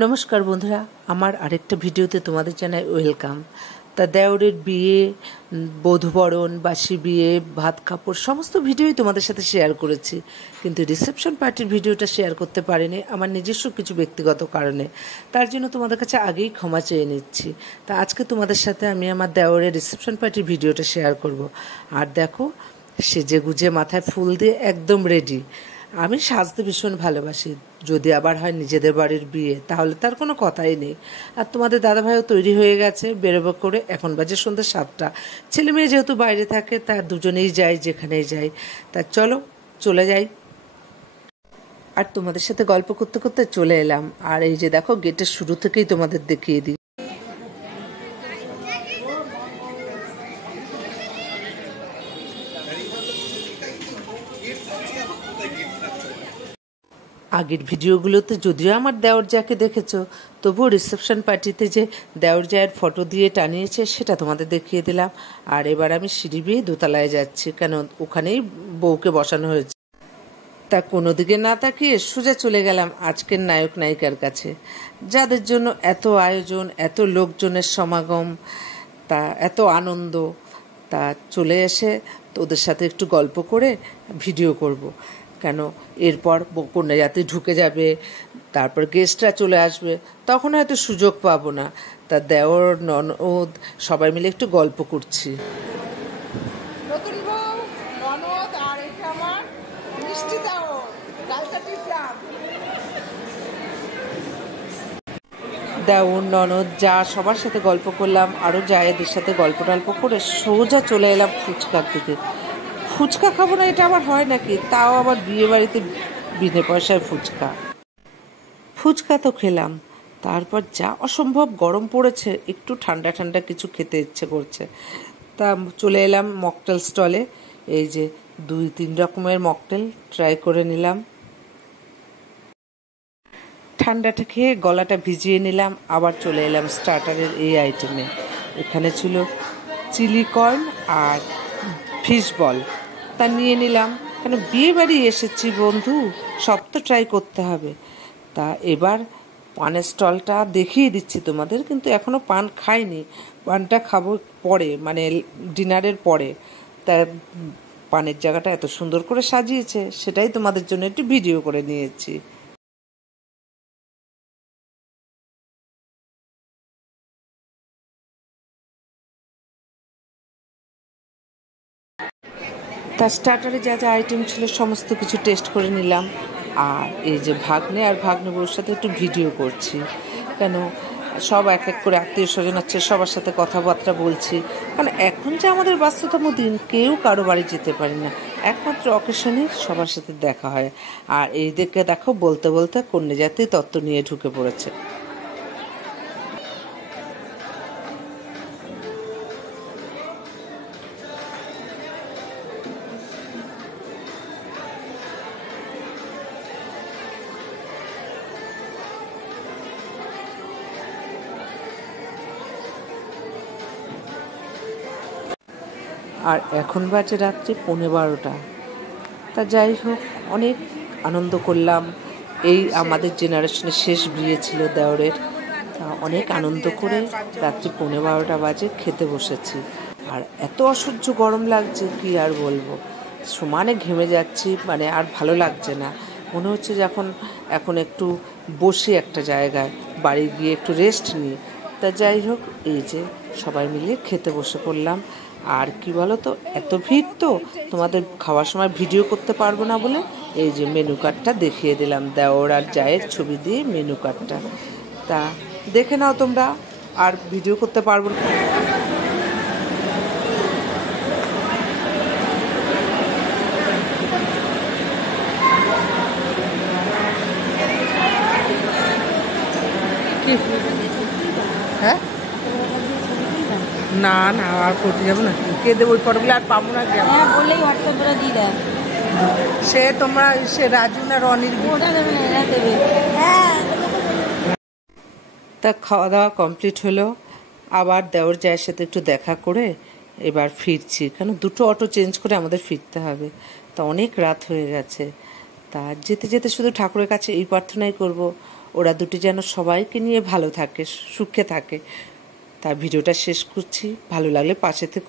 নমস্কার বন্ধুরা, আমার আরেকটা ভিডিওতে তোমাদের জানাই ওয়েলকাম। তা দেওরের বিয়ে, বধূবরণ, বাসি বিয়ে, ভাত কাপড় সমস্ত ভিডিওই তোমাদের সাথে শেয়ার করেছি, কিন্তু রিসেপশন পার্টির ভিডিওটা শেয়ার করতে পারিনি আমার নিজস্ব কিছু ব্যক্তিগত কারণে। তার জন্য তোমাদের কাছে আগেই ক্ষমা চেয়ে নিচ্ছি। তা আজকে তোমাদের সাথে আমি আমার দেওরের রিসেপশন পার্টির ভিডিওটা শেয়ার করব। আর দেখো, সেজে গুজে মাথায় ফুল দিয়ে একদম রেডি। আমি সাজতে ভীষণ ভালোবাসি, যদি আবার হয় নিজেদের বাড়ির বিয়ে তাহলে তার কোনো কথাই নেই। আর তোমাদের দাদাভাইও তৈরি হয়ে গেছে, বেরোবো করে। এখন বাজে সন্ধ্যে 7টা। ছেলে মেয়ে যেহেতু বাইরে থাকে, তার দুজনেই যাই যেখানেই যাই। তা চলো চলে যাই। আর তোমাদের সাথে গল্প করতে করতে চলে এলাম। আর এই যে দেখো, গেটের শুরু থেকেই তোমাদের দেখিয়ে দিই। আগের ভিডিওগুলোতে যদিও আমার দেওর যাকে দেখেছো, তবুও রিসেপশন পার্টিতে যে দেওর জায়ের ফটো দিয়ে টানিয়েছে সেটা তোমাদের দেখিয়ে দিলাম। আর এবার আমি সিঁড়ি বেয়ে দোতলায় যাচ্ছি, কেন ওখানেই বউকে বসানো হয়েছে। তা কোনো দিকে না তাকিয়ে সোজা চলে গেলাম আজকের নায়ক নায়িকার কাছে, যাদের জন্য এত আয়োজন, এত লোকজনের সমাগম, তা এত আনন্দ। তা চলে এসে ওদের সাথে একটু গল্প করে ভিডিও করব। কেন, এরপর কন্যাযাত্রী ঢুকে যাবে, তারপর গেস্টরা চলে আসবে, তখন হয়তো সুযোগ পাবো না। তা দেওর ননদ সবাই মিলে একটু গল্প করছি। নতুন বউ, ননদ, আর এটা আমার মিষ্টি দেওর, গালটা টিপলাম। দেওর ননদ যা সবার সাথে গল্প করলাম, আরও জায়েদের সাথে গল্প টল্প করে সোজা চলে এলাম ফুচকার দিকে। ফুচকা খাবো না এটা আবার হয় নাকি, তাও আবার বিয়ে বাড়িতে বিনে পয়সায় ফুচকা। ফুচকা তো খেলাম, তারপর যা অসম্ভব গরম পড়েছে, একটু ঠান্ডা ঠান্ডা কিছু খেতে ইচ্ছে করছে। তা চলে এলাম মকটেল স্টলে। এই যে 2-3 রকমের মকটেল ট্রাই করে নিলাম। ঠান্ডাটা খেয়ে গলাটা ভিজিয়ে নিলাম। আবার চলে এলাম স্টার্টারের এই আইটেমে। এখানে ছিল চিলি কর্ন আর ফিশ বল, তা নিয়ে নিলাম। কেন, বিয়ে বাড়ি এসেছি বন্ধু, সব তো ট্রাই করতে হবে। তা এবার পানের স্টলটা দেখিয়ে দিচ্ছি তোমাদের, কিন্তু এখনও পান খাইনি। পানটা খাবো পরে, মানে ডিনারের পরে। তা পানের জায়গাটা এত সুন্দর করে সাজিয়েছে, সেটাই তোমাদের জন্য একটু ভিডিও করে নিয়েছি। তার স্টার্টারে যা যা আইটেম ছিল সমস্ত কিছু টেস্ট করে নিলাম। আর এই যে ভাগ্নে আর ভাগ্নে বউর সাথে একটু ভিডিও করছি, কেন সব এক এক করে আত্মীয় স্বজন আছে, সবার সাথে কথাবার্তা বলছি। কারণ এখন যে আমাদের ব্যস্ততম দিন, কেউ কারো বাড়ি যেতে পারি না, একমাত্র অকেশনে সবার সাথে দেখা হয়। আর এই দিকে দেখো, বলতে বলতে কন্যাযাত্রী তত্ত্ব নিয়ে ঢুকে পড়েছে। আর এখন বাজে রাত্রি 12:15। তা যাই হোক, অনেক আনন্দ করলাম। এই আমাদের জেনারেশনের শেষ বিয়ে ছিল দেওরের। তা অনেক আনন্দ করে রাত্রি 12:15 বাজে খেতে বসেছি। আর এত অসহ্য গরম লাগছে, কি আর বলবো, সমানে ঘেমে যাচ্ছি, মানে আর ভালো লাগছে না। মনে হচ্ছে যে এখন একটু বসে একটা জায়গায়, বাড়ি গিয়ে একটু রেস্ট নিই। তা যাই হোক, এই যে সবাই মিলে খেতে বসে পড়লাম। আর কি বলো তো, এত ভিড় তো তোমাদের খাওয়ার সময় ভিডিও করতে পারবো না বলে এই যে মেনু কার্ডটা দেখিয়ে দিলাম, দেওর আর জায়ের ছবি দিয়ে মেনু কার্ডটা। তা দেখে নাও তোমরা, আর ভিডিও করতে পারবো না। হ্যাঁ, না না, আর করতে যাবো না, কে দেবো ওই ফটোগুলো, আর পাবো না। হ্যাঁ, বললেই হোয়াটসঅ্যাপ করে দিয়ে দেয়। সে তোমরা, সে রাজু না রনির। ওটা দেবে না, এরা দেবে। হ্যাঁ, তা খাওয়া দাওয়া কমপ্লিট হলো। আবার দেওর জায়ের সাথে একটু দেখা করে এবার ফিরছি, কারণ 2টো অটো চেঞ্জ করে আমাদের ফিরতে হবে। তা অনেক রাত হয়ে গেছে। তা যেতে যেতে শুধু ঠাকুরের কাছে এই প্রার্থনাই করব, ওরা দুটি যেন সবাইকে নিয়ে ভালো থাকে, সুখে থাকে। তা ভিডিওটা শেষ করছি, ভালো লাগলে পাশে থেকে